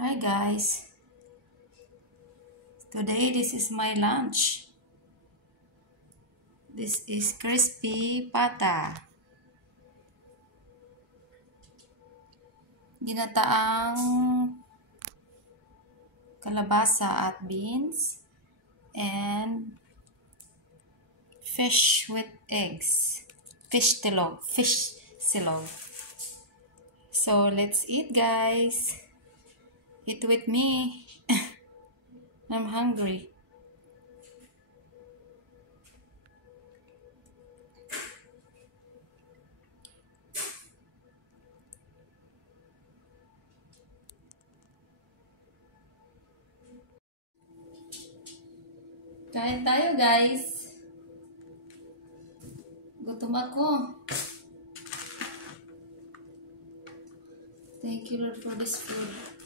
Hi guys, today this is my lunch. This is crispy pata. Ginataang kalabasa at beans and fish with eggs. Fish silog. So let's eat guys. Eat with me. I'm hungry. Kain tayo guys. Gutom ako. Thank you Lord for this food.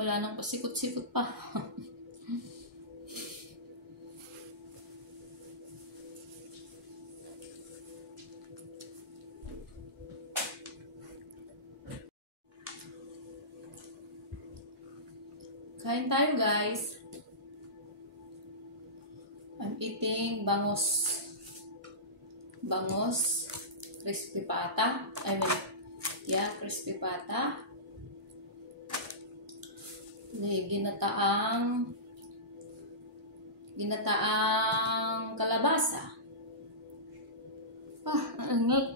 Wala nang pasikot-sikot pa. Kain tayo guys. I'm eating bangus. Crispy pata. Crispy pata. Ginataang kalabasa. Ang ingit.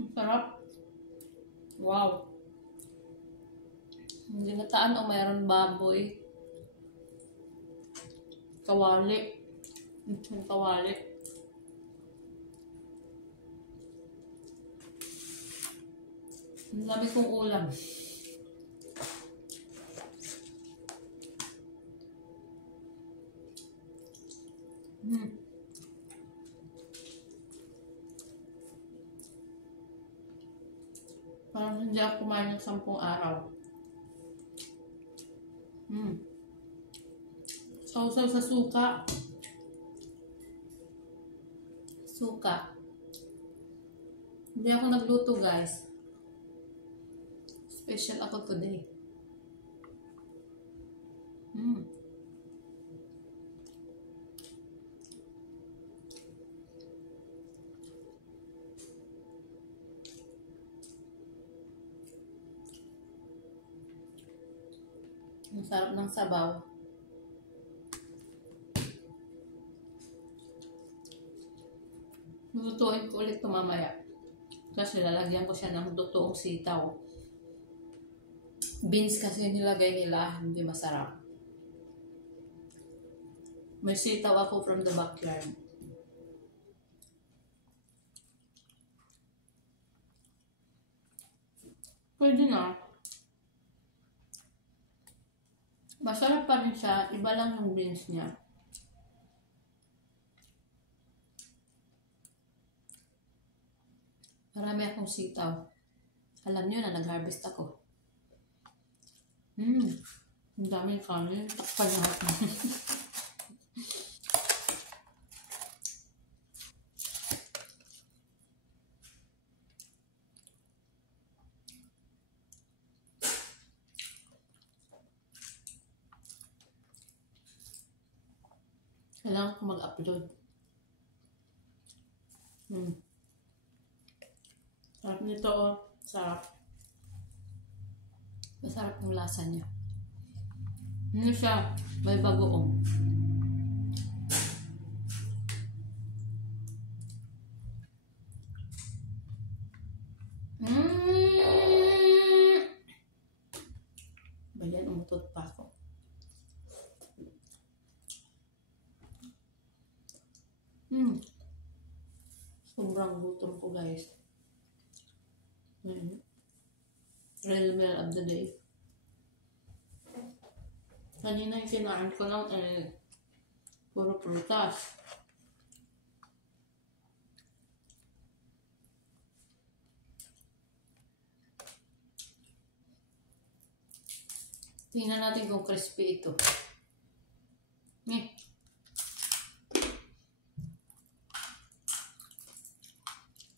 Ang sarap. Wow. Ginataan o mayroon baboy. Kawali. Kawali. Ang dami kong ulam. Parang hindi ako kumain ng 10 araw. Sausaw sa suka. Hindi ako nagluto guys. Special ako today. Ang sarap ng sabaw. Lutuin ko ulit ito mamaya. Kasi lalagyan ko siya ng totoong sitaw. Beans kasi nilagay nila, hindi masarap. May sitaw ako from the backyard. Pwede na. Masarap pa rin siya, iba lang yung beans niya. Marami akong sitaw. Alam niyo na, nag-harvest ako. Ang daming kanin. Takpan lahat. Kailangan ko mag-upload. Sarap nito oh. Sarap. Masarap yung lasa niya. Hindi siya may bagoong. Bayan, umutot pa ako. Sobrang gutom ko guys. Real meal of the day. Kanina yung kinain ko lang puro prutas. Tingnan natin kung crispy ito.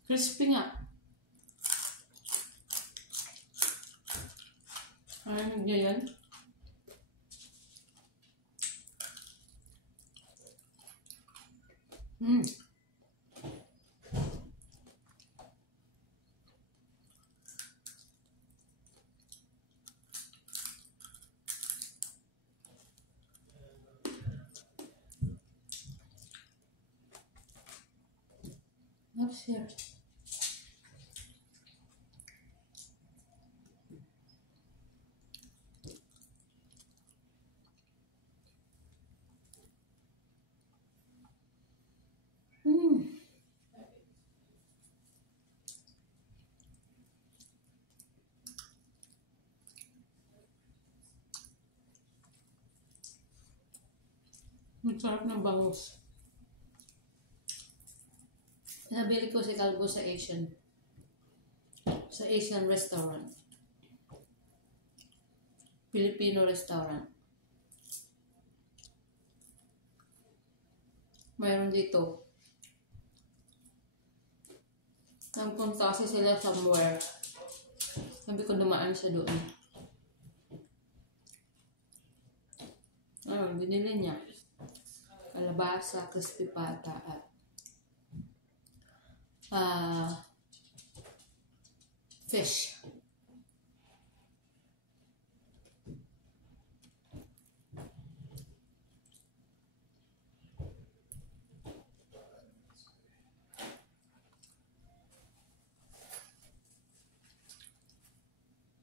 Crispy nga. Ano nyo yan? What's here? Ang sarap ng bangus. Nabili ko si Calvo sa Asian restaurant. Filipino restaurant. Mayroon dito. Nagpunta kasi sila somewhere. Sabi ko dumaan siya doon. Binili niya. Kalabasa, crispy pata, at fish.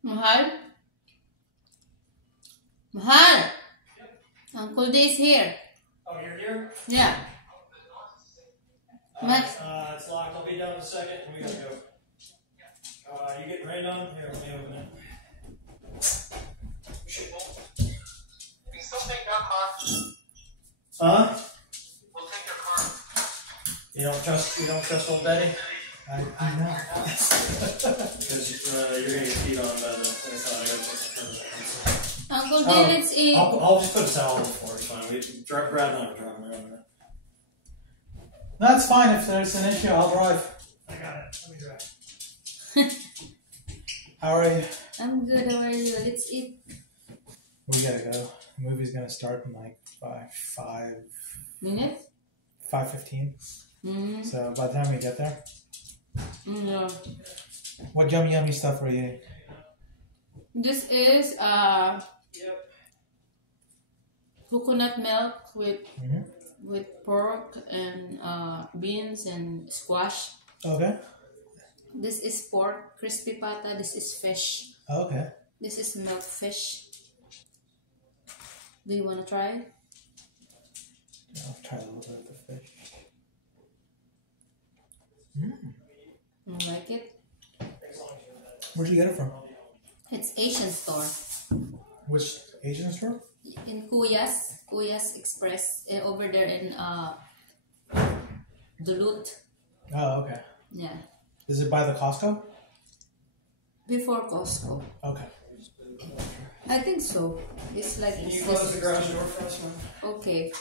Mahal? Mahal! Uncle Day is here. Oh, you're here? Yeah. It's locked. I'll be down in a second and we gotta go. You getting rained on? Here, let me open it. We still take your car. Huh? We'll take your car. You don't trust old Betty? I know. Because you're gonna get feet on by the I gotta take the turn. Uncle Day, let's eat. I'll just put a towel before it's fine. Brad and I are driving around there. That's fine. If there's an issue, I'll drive. I got it. Let me drive. How are you? I'm good. How are you? Let's eat. We gotta go. The movie's gonna start in like 5 Minutes? 5:15. Mm-hmm. So by the time we get there, No. what yummy stuff are you eating? This is coconut milk with pork and beans and squash. Okay. This is pork, crispy pata. This is fish. Okay. This is milk fish. Do you want to try? I'll try a little bit of the fish. You like it? Where'd you get it from? It's Asian store. Which Asian store? In Kuyas Express, over there in Duluth. Oh, okay. Yeah. Is it by the Costco? Before Costco. Okay. I think so. It's like Can you close the garage door for us, man? okay.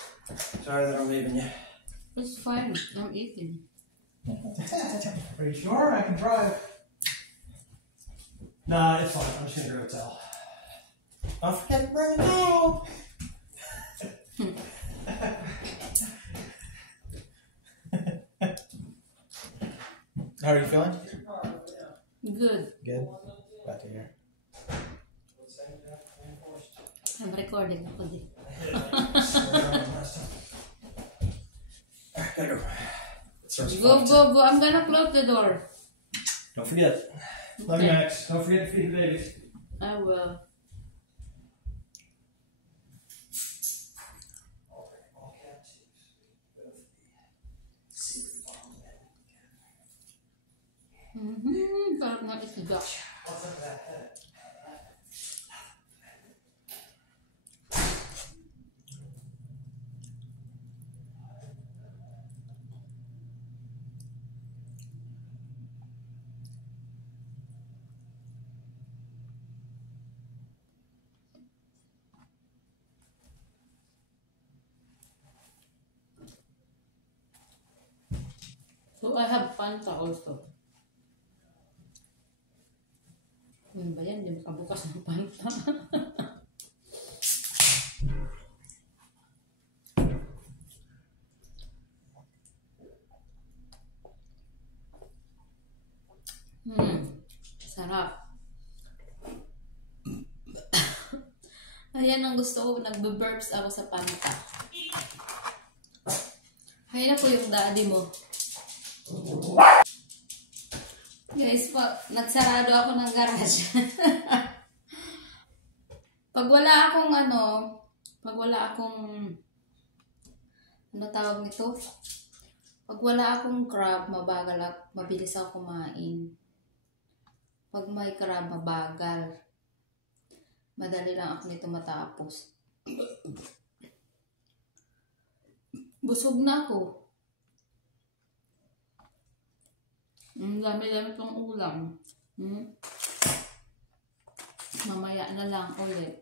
Sorry that I'm leaving you. It's fine. I'm eating. Are you sure? I can drive. Nah, it's fine. I'm just gonna grab a towel. Don't forget to bring a towel. How are you feeling? Good. Good. Glad to hear. I'm recording. Okay. Gotta go. Go. I'm gonna close the door. Don't forget. Love you, Okay. Max. Don't forget to feed the babies. I will. Sarap ng isda. What's up with that head? So I have Fanta also. Ano ba yan? Hindi makabukas ng Fanta. Sarap. Ayan ang gusto ko. Nagbe-burps ako sa Fanta. Hay na po yung daddy mo. Guys, nagsarado ako ng garage. Pag wala akong tawag nito? Pag wala akong crab, mabilis ako kumain. Pag may crab, mabagal. Madali lang ako nito matapos. Busog na ako. Dami-dami pang ulam. Mamaya na lang ulit.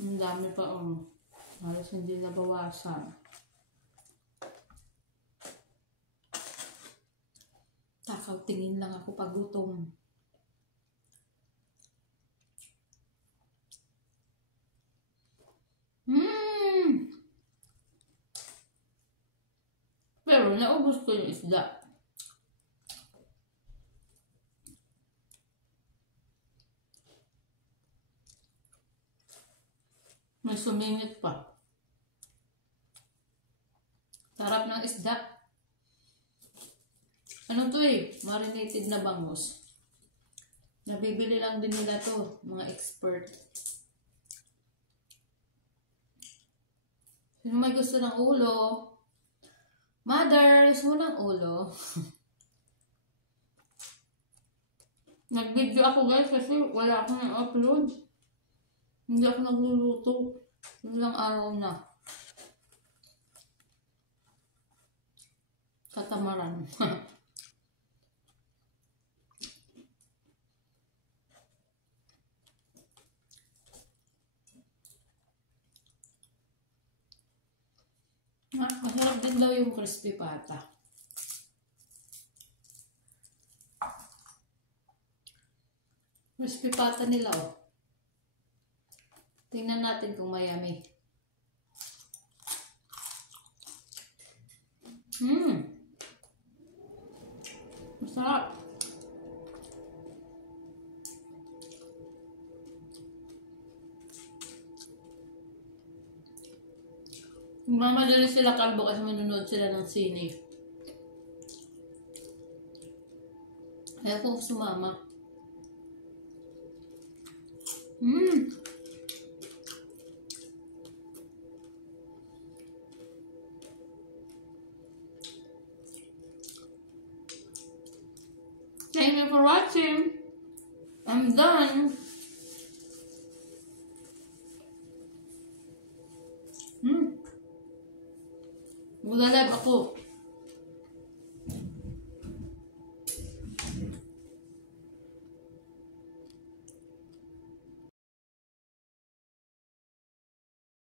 Ang dami pa halos hindi nabawasan. Takaw tingin lang ako pag gutom. Pero naubos ko yung isda. May sumingit pa. Sarap ng isda. Ano to marinated na bangus. Nabibili lang din nila to, mga expert. Sino may gusto ng ulo? Mother, gusto mo ng ulo? Nag-video ako guys kasi wala akong na-upload. Hindi ako nagluluto. Ilang araw na. Katamaran. Masarap din daw yung crispy pata. Crispy pata nila Tingnan natin kung mayami. Masarap. Mamadali sila kalbo kasi manonood sila ng sine. Ayaw ko sumama. Thank you for watching. I'm done. Magla-live ako.